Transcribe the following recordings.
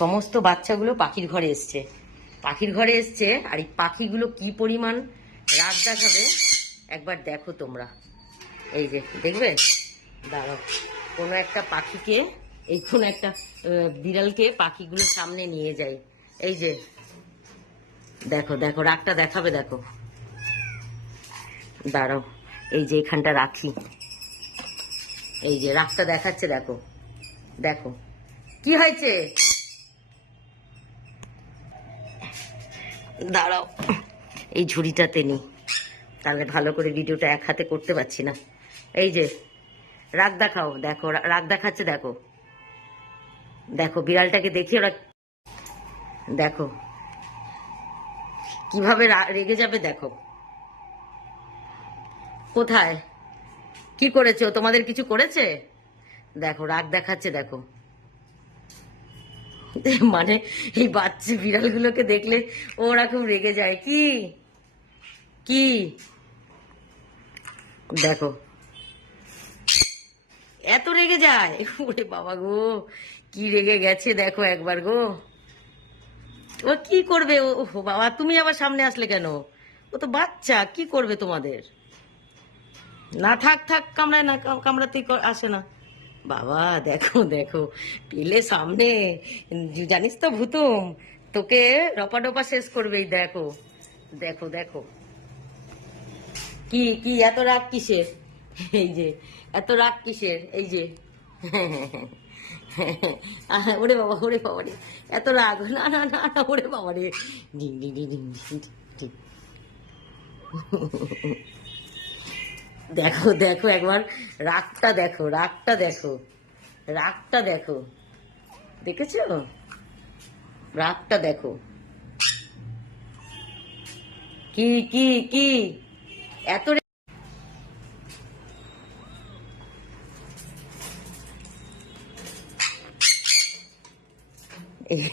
সমস্ত বাচ্চাগুলো পাখির ঘরে এসছে, পাখির ঘরে এসছে। আর এই পাখিগুলো কি পরিমাণ রাত দেখাবে একবার দেখো তোমরা। এই যে দেখবে, দাঁড়াও, কোনো একটা পাখিকে, এই কোনো একটা বিড়ালকে পাখিগুলো সামনে নিয়ে যায়। এই যে দেখো দেখো, রাগটা দেখাবে, দেখো, দাঁড়াও, এই যে এখানটা রাখি, এই যে রাগটা দেখাচ্ছে, দেখো দেখো কি হয়েছে। দাঁড়াও, এই ঝুড়িটাতে নি, তাহলে ভালো করে ভিডিওটা এক হাতে করতে পারছি না। এই যে রাগ দেখাও, দেখো রাগ দেখাচ্ছে, দেখো দেখো বিড়ালটাকে দেখি ওরা, দেখো কিভাবে রেগে যাবে, দেখো কোথায় কি করেছে, ও তোমাদের কিছু করেছে, দেখো রাগ দেখাচ্ছে, দেখো। মানে এই বাচ্চা বিড়ালগুলোকে দেখলে ওরা খুব রেগে যায়। কি কি দেখো, এত রেগে যায়, ওরে বাবা গো, কি রেগে গেছে দেখো একবার গো। ও কি করবে, ও বাবা, তুমি আবার সামনে আসলে কেন? ও তো বাচ্চা, কি করবে তোমাদের? না থাক থাক, কামড়ায় না, কামড়াতেই আসে না। বাবা দেখো দেখো, পেলে সামনে, জানিস তো ভুতুম, তোকে রপা ডপা শেষ করবেই, দেখো দেখো দেখো। কি কি এত রাগ কিসের? এই যে এত রাগ কিসের? এই যে ওরে বাবা, ওরে বাবা রে, এত রাগ, না না না না, ওরে বাবা রে, ding ding ding ding ding ding. দেখো দেখো একবার রাগটা দেখো, রাগটা দেখো, রাগটা দেখো, দেখেছো রাগটা দেখো। কি কি কি এত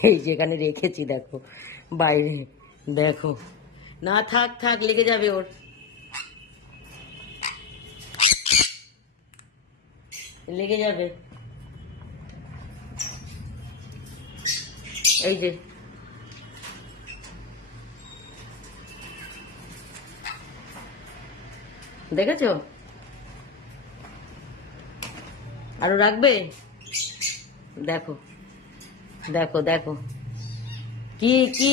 এই যেখানে রেখেছি দেখো, বাইরে, দেখো, না থাক থাক, লেগে যাবে ওর, লেগে যাবে। এই যে দেখেছো, আরো রাখবে, দেখো দেখো দেখো, কি কি